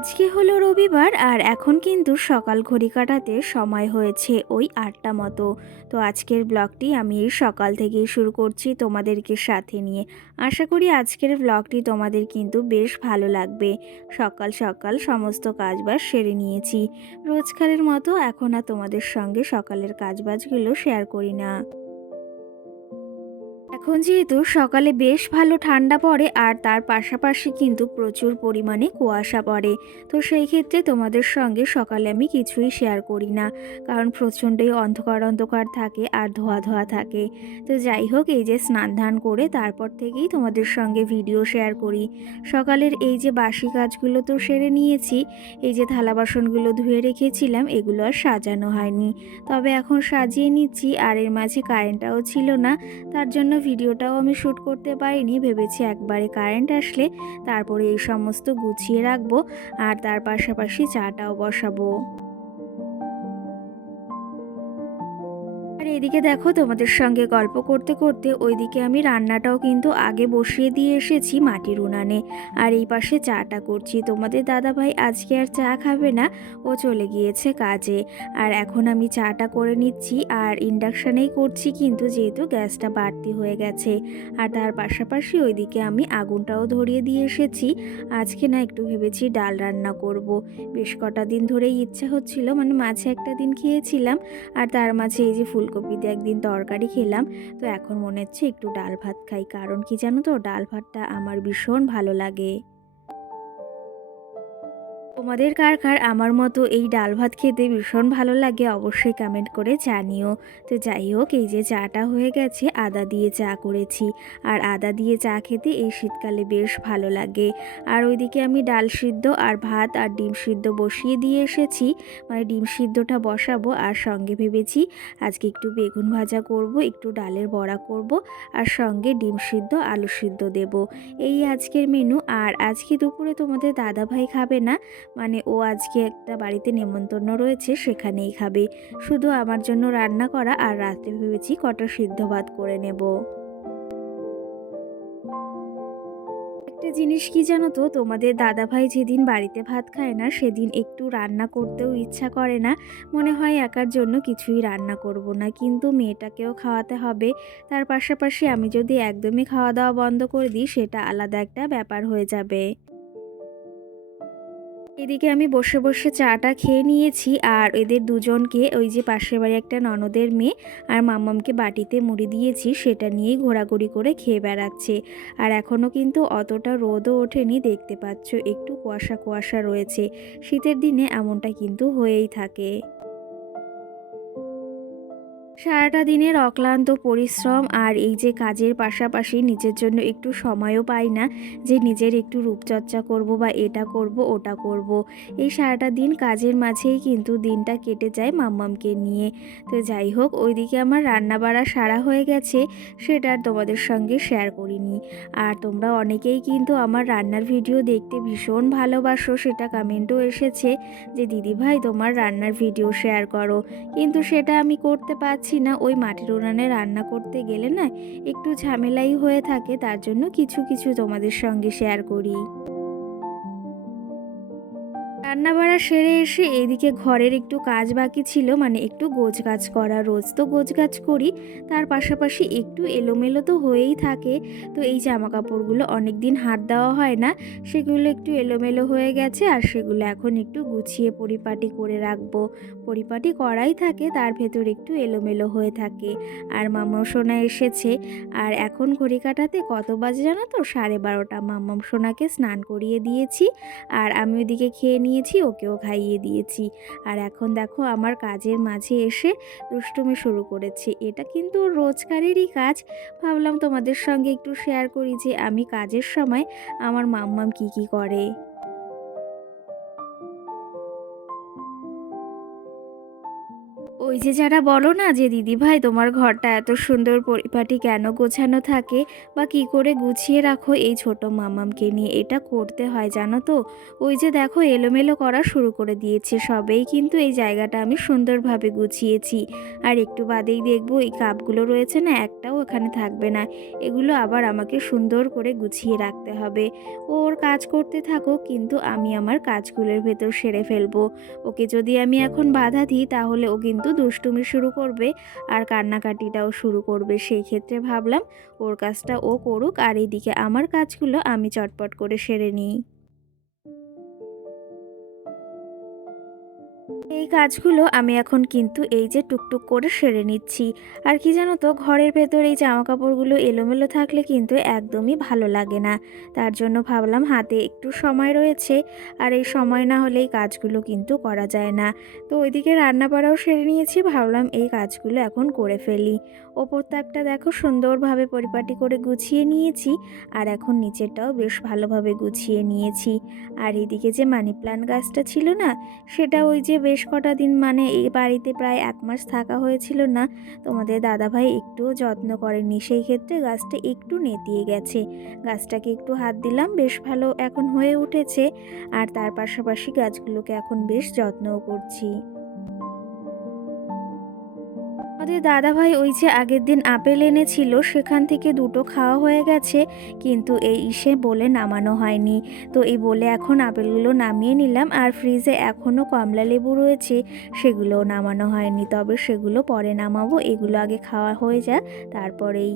আজকে হলো রবিবার আর এখন কিন্তু সকাল ঘড়ি কাটাতে সময় হয়েছে ওই আটটা মতো। তো আজকের ব্লগটি আমি সকাল থেকেই শুরু করছি তোমাদেরকে সাথে নিয়ে। আশা করি আজকের ব্লগটি তোমাদের কিন্তু বেশ ভালো লাগবে। সকাল সকাল সমস্ত কাজবাজ সেরে নিয়েছি। রোজকারের মতো এখন আর তোমাদের সঙ্গে সকালের কাজবাজগুলো শেয়ার করি না। এখন যেহেতু সকালে বেশ ভালো ঠান্ডা পড়ে, আর তার পাশাপাশি কিন্তু প্রচুর পরিমাণে কুয়াশা পড়ে, তো সেই ক্ষেত্রে তোমাদের সঙ্গে সকালে আমি কিছুই শেয়ার করি না, কারণ প্রচণ্ডই অন্ধকার অন্ধকার থাকে আর ধোয়া ধোয়া থাকে। তো যাই হোক, এই যে স্নান ধান করে তারপর থেকেই তোমাদের সঙ্গে ভিডিও শেয়ার করি। সকালের এই যে বাসি কাজগুলো তো সেরে নিয়েছি, এই যে থালা বাসনগুলো ধুয়ে রেখেছিলাম, এগুলো আর সাজানো হয়নি। তবে এখন সাজিয়ে নিচ্ছি, আর এর মাঝে কারেন্টটাও ছিল না, তার জন্য ভিডিওটাও আমি শ্যুট করতে পারিনি, ভেবেছি একবারে কারেন্ট আসলে তারপরে এই সমস্ত গুছিয়ে রাখব আর তার পাশাপাশি চাটাও বসাবো। আর এদিকে দেখো, তোমাদের সঙ্গে গল্প করতে করতে ওইদিকে আমি রান্নাটাও কিন্তু আগে বসিয়ে দিয়ে এসেছি মাটির উনানে। আর এই পাশে চাটা করছি। তোমাদের দাদা ভাই আজকে আর চা খাবে না, ও চলে গিয়েছে কাজে। আর এখন আমি চাটা করে নিচ্ছি আর ইন্ডাকশানেই করছি কিন্তু যেহেতু গ্যাসটা বাড়তি হয়ে গেছে। আর তার পাশাপাশি ওইদিকে আমি আগুনটাও ধরিয়ে দিয়ে এসেছি। আজকে না একটু ভেবেছি ডাল রান্না করব। বেশ কটা দিন ধরেই ইচ্ছা হচ্ছিল মানে মাঝে একটা দিন খেয়েছিলাম। আর তার মাঝে এই যে ফুলকপি দিয়ে একদিন তরকারি খেলাম, তো এখন মনে হচ্ছে একটু ডাল ভাত খাই। কারণ কি জানো তো? ডাল ভাতটা আমার ভীষণ ভালো লাগে। তোমাদের কার কার আমার মতো এই ডাল ভাত খেতে ভীষণ ভালো লাগে, অবশ্যই কমেন্ট করে জানিও। তো যাই হোক, এই যে চাটা হয়ে গেছে, আদা দিয়ে চা করেছি। আর আদা দিয়ে চা খেতে এই শীতকালে বেশ ভালো লাগে। আর ওইদিকে আমি ডাল সিদ্ধ আর ভাত আর ডিম সিদ্ধ বসিয়ে দিয়ে এসেছি। মানে ডিম সিদ্ধটা বসাবো আর সঙ্গে ভেবেছি আজকে একটু বেগুন ভাজা করব, একটু ডালের বড়া করব আর সঙ্গে ডিম সিদ্ধ, আলু সিদ্ধ দেব। এই আজকের মেনু আর আজকে দুপুরে তোমাদের দাদা ভাই খাবে না মানে ও আজকে একটা বাড়িতে নেমন্তন্ন রয়েছে, সেখানেই খাবে। শুধু আমার জন্য রান্না করা আর রাতে ভেবেছি কটা সিদ্ধ ভাত করে নেব। একটা জিনিস কি জানো তো, তোমাদের দাদা ভাই যেদিন বাড়িতে ভাত খায় না, সেদিন একটু রান্না করতেও ইচ্ছা করে না। মনে হয় একার জন্য কিছুই রান্না করব না, কিন্তু মেয়েটাকেও খাওয়াতে হবে। তার পাশাপাশি আমি যদি একদমই খাওয়া দাওয়া বন্ধ করে দিই, সেটা আলাদা একটা ব্যাপার হয়ে যাবে। এদিকে আমি বসে বসে চাটা খেয়ে নিয়েছি আর এদের দুজনকে ওই যে পাশের বাড়ি একটা ননদের মেয়ে আর মাম্মামকে বাটিতে মুড়ি দিয়েছি, সেটা নিয়েই ঘোরাঘুরি করে খেয়ে বেড়াচ্ছে। আর এখনও কিন্তু অতটা রোদও ওঠেনি, দেখতে পাচ্ছ একটু কুয়াশা কুয়াশা রয়েছে। শীতের দিনে এমনটা কিন্তু হয়েই থাকে। সারাটা দিনের অক্লান্ত পরিশ্রম আর এই যে কাজের পাশাপাশি নিজের জন্য একটু সময়ও পাই না, যে নিজের একটু রূপচর্চা করব বা এটা করব, ওটা করব। এই সারাটা দিন কাজের মাঝেই কিন্তু দিনটা কেটে যায় মাম্মামকে নিয়ে। তো যাই হোক, ওইদিকে আমার রান্না বাড়া সারা হয়ে গেছে, সেটা আর তোমাদের সঙ্গে শেয়ার করিনি। আর তোমরা অনেকেই কিন্তু আমার রান্নার ভিডিও দেখতে ভীষণ ভালোবাসো, সেটা কমেন্টও এসেছে যে দিদি ভাই তোমার রান্নার ভিডিও শেয়ার করো। কিন্তু সেটা আমি করতে পারছি না ওই মাটির উনানে রান্না করতে গেলে না একটু ঝামেলাই হয়ে থাকে, তার জন্য কিছু কিছু তোমাদের সঙ্গে শেয়ার করি। রান্না বাড়া সেরে এসে এদিকে ঘরের একটু কাজ বাকি ছিল মানে একটু গোছ গাছ করা। রোজ তো গোছ গাছ করি, তার পাশাপাশি একটু এলোমেলো তো হয়েই থাকে। তো এই জামা কাপড়গুলো অনেক দিন হাত দেওয়া হয় না, সেগুলো একটু এলোমেলো হয়ে গেছে আর সেগুলো এখন একটু গুছিয়ে পরিপাটি করে রাখব। পরিপাটি করাই থাকে, তার ভেতর একটু এলোমেলো হয়ে থাকে। আর মামাম সোনা এসেছে, আর এখন ঘড়ি কাটাতে কত বাজে জানো তো? সাড়ে বারোটা। মামাম সোনাকে স্নান করিয়ে দিয়েছি, আর আমি ওদিকে খেয়ে নিয়েছি, ওকেও খাইয়ে দিয়েছি। আর এখন দেখো আমার কাজের মাঝে এসে দুষ্টুমি শুরু করেছে। এটা কিন্তু রোজকারেরই কাজ। ভাবলাম তোমাদের সঙ্গে একটু শেয়ার করি যে আমি কাজের সময় আমার মাম্মাম কি কি করে। যে যারা বলো না যে দিদি ভাই তোমার ঘরটা এত সুন্দর পরিপাটি কেন গোছানো থাকে? বা কি করে গুছিয়ে রাখো এই ছোট মামামকে নিয়ে? এটা করতে হয়, জানো তো? ওই যে দেখো, এলোমেলো করা শুরু করে দিয়েছে সবেই। কিন্তু এই জায়গাটা আমি সুন্দরভাবে গুছিয়েছি। আর একটু বাদেই দেখব, এই কাপগুলো রয়েছে না, একটাও এখানে থাকবে না। এগুলো আবার আমাকে সুন্দর করে গুছিয়ে রাখতে হবে। ওর কাজ করতে থাকো, কিন্তু আমি আমার কাজগুলোর ভেতর সেরে ফেলব। ওকে যদি আমি এখন বাধা দিই, তাহলে ও কিন্তু দুষ্টুমি শুরু করবে আর কান্নাকাটিটাও শুরু করবে। সেই ক্ষেত্রে ভাবলাম, ওর কাজটা ও করুক আর এইদিকে আমার কাজগুলো আমি চটপট করে সেরে নিই। এই কাজগুলো আমি এখন কিন্তু এই যে টুকটুক করে সেরে নিচ্ছি। আর কি জানো তো, ঘরের ভেতর এই জামা কাপড়গুলো এলোমেলো থাকলে কিন্তু একদমই ভালো লাগে না। তার জন্য ভাবলাম হাতে একটু সময় রয়েছে, আর এই সময় না হলে এই কাজগুলো কিন্তু করা যায় না। তো ওইদিকে রান্না বাড়াও সেরে নিয়েছি, ভাবলাম এই কাজগুলো এখন করে ফেলি। ওপর তাকটা দেখো সুন্দরভাবে পরিপাটি করে গুছিয়ে নিয়েছি, আর এখন নিচেরটাও বেশ ভালোভাবে গুছিয়ে নিয়েছি। আর এদিকে যে মানি প্লান্ট গাছটা ছিল না, সেটা ওই যে বেশ কটা দিন মানে এই বাড়িতে প্রায় এক মাস থাকা হয়েছিল না। তোমাদের দাদাভাই একটুও যত্ন করেনি সেই ক্ষেত্রে গাছটা একটু নেতিয়ে গেছে। গাছটাকে একটু হাত দিলাম, বেশ ভালো এখন হয়ে উঠেছে। আর তার পাশাপাশি গাছগুলোকে এখন বেশ যত্নও করছি। আমাদের দাদাভাই ওই যে আগের দিন আপেল এনেছিল, সেখান থেকে দুটো খাওয়া হয়ে গেছে, কিন্তু এই ইসে বলে নামানো হয়নি। তো এই বলে এখন আপেলগুলো নামিয়ে নিলাম, আর ফ্রিজে এখনও কমলা লেবু রয়েছে, সেগুলোও নামানো হয়নি। তবে সেগুলো পরে নামাবো, এগুলো আগে খাওয়া হয়ে যাক, তারপরেই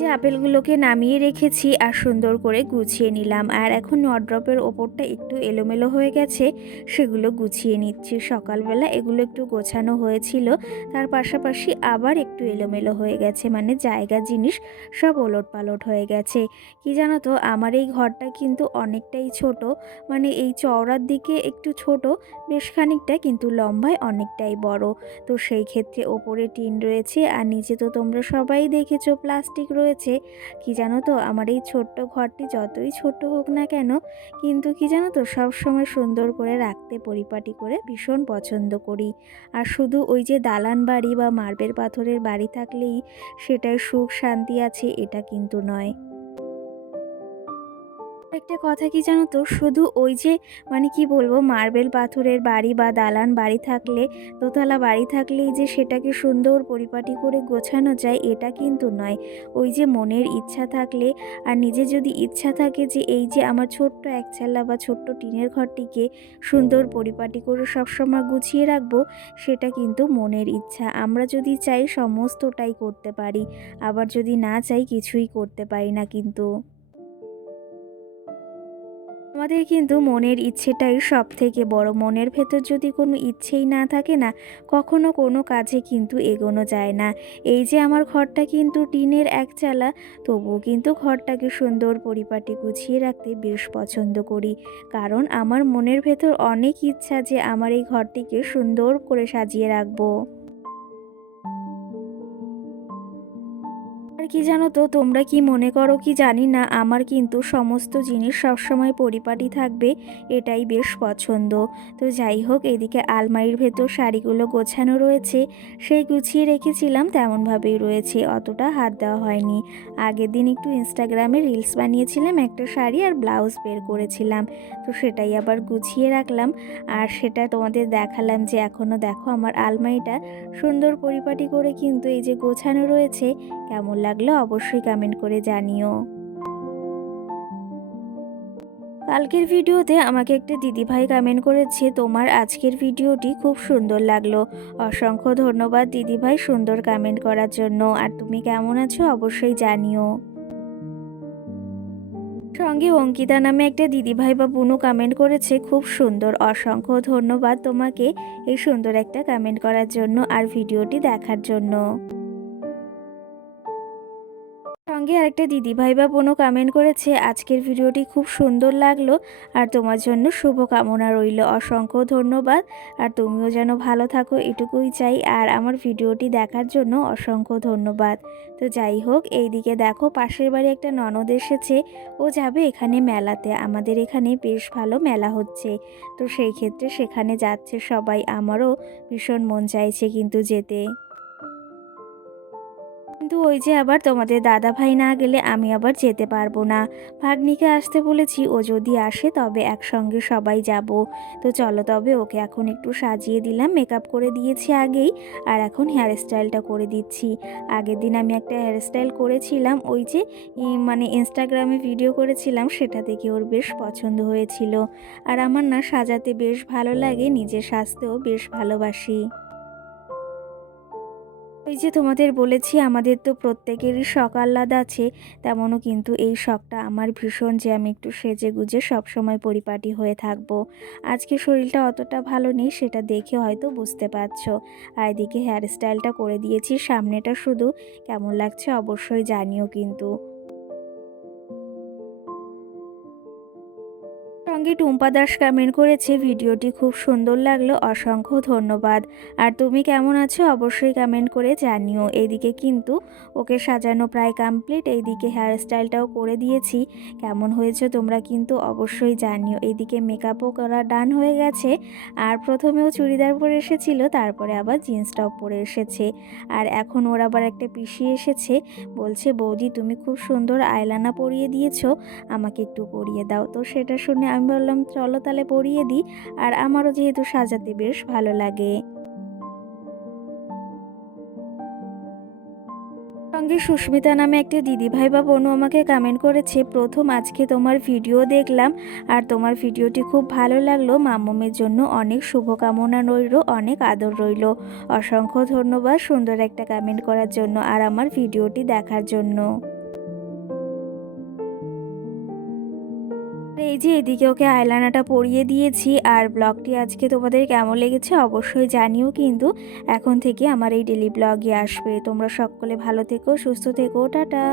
যে আপেলগুলোকে নামিয়ে রেখেছি আর সুন্দর করে গুছিয়ে নিলাম। আর এখন ওয়ার্ড্রপের ওপরটা একটু এলোমেলো হয়ে গেছে, সেগুলো গুছিয়ে নিচ্ছি। সকালবেলা এগুলো একটু গোছানো হয়েছিল, তার পাশাপাশি আবার একটু এলোমেলো হয়ে গেছে মানে জায়গা জিনিস সব ওলট পালট হয়ে গেছে। কি জানো তো, আমার এই ঘরটা কিন্তু অনেকটাই ছোট মানে এই চওড়ার দিকে একটু ছোট, বেশ খানিকটা কিন্তু লম্বায় অনেকটাই বড়। তো সেই ক্ষেত্রে ওপরে টিন রয়েছে, আর নিচে তো তোমরা সবাই দেখেছ, প্লাস্টিক রয়েছে কি জানো তো, আমার এই ছোট্ট ঘরটি যতই ছোট হোক না কেন, কিন্তু কি জানো তো, সবসময় সুন্দর করে রাখতে, পরিপাটি করে ভীষণ পছন্দ করি। আর শুধু ওই যে দালান বাড়ি বা মার্বেল পাথরের বাড়ি থাকলেই সেটাই সুখ, শান্তি আছে, এটা কিন্তু নয়। একটা কথা কি জানো তো? শুধু ওই যে মানে কি বলব, মার্বেল পাথরের বাড়ি বা দালান বাড়ি থাকলে, দোতলা বাড়ি থাকলেই যে সেটাকে সুন্দর পরিপাটি করে গোছানো যায়, এটা কিন্তু নয়। ওই যে মনের ইচ্ছা থাকলে, আর নিজে যদি ইচ্ছা থাকে যে এই যে আমার ছোট্ট একচালা বা ছোট্ট টিনের ঘরটিকে সুন্দর পরিপাটি করে সবসময় গুছিয়ে রাখব, সেটা কিন্তু মনের ইচ্ছা। আমরা যদি চাই সমস্তটাই করতে পারি, আবার যদি না চাই কিছুই করতে পারি না কিন্তু। আমাদের কিন্তু মনের ইচ্ছেটাই সব থেকে বড়। মনের ভেতর যদি কোনো ইচ্ছেই না থাকে না, কখনো কোনো কাজে কিন্তু এগোনো যায় না। এই যে আমার ঘরটা কিন্তু টিনের একচালা তবুও কিন্তু ঘরটাকে সুন্দর পরিপাটি গুছিয়ে রাখতে বেশ পছন্দ করি। কারণ আমার মনের ভেতর অনেক ইচ্ছা যে আমার এই ঘরটিকে সুন্দর করে সাজিয়ে রাখব। আর কি জানো তো, তোমরা কি মনে করো কি জানি না, আমার কিন্তু সমস্ত জিনিস সবসময় পরিপাটি থাকবে, এটাই বেশ পছন্দ। তো যাই হোক, এদিকে আলমারির ভেতর শাড়িগুলো গোছানো রয়েছে, সেই গুছিয়ে রেখেছিলাম, তেমনভাবেই রয়েছে, অতটা হাত দেওয়া হয়নি। আগের দিন একটু ইনস্টাগ্রামে রিলস বানিয়েছিলাম, একটা শাড়ি আর ব্লাউজ বের করেছিলাম, তো সেটাই আবার গুছিয়ে রাখলাম। আর সেটা তোমাদের দেখালাম যে এখনও দেখো আমার আলমারিটা সুন্দর পরিপাটি করে কিন্তু এই যে গোছানো রয়েছে, কেমন লাগল অবশ্যই কমেন্ট করে জানিও। কালকের ভিডিওতে আমাকে একটা দিদিভাই কমেন্ট করেছে, তোমার আজকের ভিডিওটি খুব সুন্দর লাগল। অসংখ্য ধন্যবাদ দিদিভাই সুন্দর কমেন্ট করার জন্য। আর তুমি কেমন আছো অবশ্যই জানিও। সঙ্গে অঙ্কিতা নামে একটা দিদিভাই বা বুনু কমেন্ট করেছে, খুব সুন্দর। অসংখ্য ধন্যবাদ তোমাকে এই সুন্দর একটা কমেন্ট করার জন্য আর ভিডিওটি দেখার জন্য। সঙ্গে আরেকটা দিদিভাই বা বোনও কমেন্ট করেছে, আজকের ভিডিওটি খুব সুন্দর লাগল আর তোমার জন্য শুভ কামনা রইল। অসংখ্য ধন্যবাদ আর তুমিও যেন ভালো থাকো, এটুকুই চাই। আর আমার ভিডিওটি দেখার জন্য অসংখ্য ধন্যবাদ। তো যাই হোক, এইদিকে দেখো পাশের বাড়ি একটা ননদ এসেছে, ও যাবে এখানে মেলাতে। আমাদের এখানে বেশ ভালো মেলা হচ্ছে। তো সেই ক্ষেত্রে সেখানে যাচ্ছে সবাই। আমারও ভীষণ মন চাইছে কিন্তু যেতে। কিন্তু ওই যে আবার তোমাদের দাদা ভাই না গেলে আমি আবার যেতে পারব না। ভাগ্নিকে আসতে বলেছি, ও যদি আসে তবে একসঙ্গে সবাই যাব। তো চলো তবে ওকে এখন একটু সাজিয়ে দিলাম মেকআপ করে দিয়েছি আগেই, আর এখন হেয়ার স্টাইলটা করে দিচ্ছি। আগের দিন আমি একটা হেয়ার স্টাইল করেছিলাম, ওই যে মানে ইনস্টাগ্রামে ভিডিও করেছিলাম, সেটা দেখে ওর বেশ পছন্দ হয়েছিল। আর আমার না সাজাতে বেশ ভালো লাগে নিজে সাজতেও বেশ ভালোবাসি। ওই যে তোমাদের বলেছি, আমাদের তো প্রত্যেকেরই শখ আহ্লাদ আছে, তেমনও কিন্তু এই শখটা আমার ভীষণ যে আমি একটু সেজে গুজে সবসময় পরিপাটি হয়ে থাকব। আজকে শরীরটা অতটা ভালো নেই, সেটা দেখে হয়তো বুঝতে পারছ। আর এদিকে হেয়ার স্টাইলটা করে দিয়েছি, সামনেটা শুধু কেমন লাগছে অবশ্যই জানিও কিন্তু। সঙ্গে টুম্পা দাস কমেন্ট করেছে, ভিডিওটি খুব সুন্দর লাগল, অসংখ্য ধন্যবাদ। আর তুমি কেমন আছো অবশ্যই কমেন্ট করে জানিও। এদিকে কিন্তু ওকে সাজানো প্রায় কমপ্লিট এইদিকে হেয়ার স্টাইলটাও করে দিয়েছি। কেমন হয়েছে তোমরা কিন্তু অবশ্যই জানিও। এইদিকে মেকআপও করা ডান হয়ে গেছে। আর প্রথমেও চুড়িদার পরে এসেছিল, তারপরে আবার জিন্স টপ পরে এসেছে। আর এখন ওর আবার একটা পিসি এসেছে, বলছে, বৌদি, তুমি খুব সুন্দর আয়লানা পরিয়ে দিয়েছ, আমাকে একটু পরিয়ে দাও। তো সেটা শুনে আমি বললাম, চলো তাহলে পরিয়ে দিই আর আমারও যেহেতু সাজাতে বেশ ভালো লাগে। সঙ্গে সুস্মিতা নামে একটা দিদিভাই বা বোনও আমাকে কমেন্ট করেছে, প্রথম আজকে তোমার ভিডিও দেখলাম আর তোমার ভিডিওটি খুব ভালো লাগল। মাম্মমের জন্য অনেক শুভকামনা রইল, অনেক আদর রইল। অসংখ্য ধন্যবাদ সুন্দর একটা কমেন্ট করার জন্য আর আমার ভিডিওটি দেখার জন্য। যে এদিকে ওকে আয়লানাটা পরিয়ে দিয়েছি আর ব্লগটি আজকে তোমাদের কেমন লেগেছে অবশ্যই জানিও কিন্তু। এখন থেকে আমার এই ডেলি ব্লগই আসবে। তোমরা সকলে ভালো থেকো, সুস্থ থেকো, টাটা।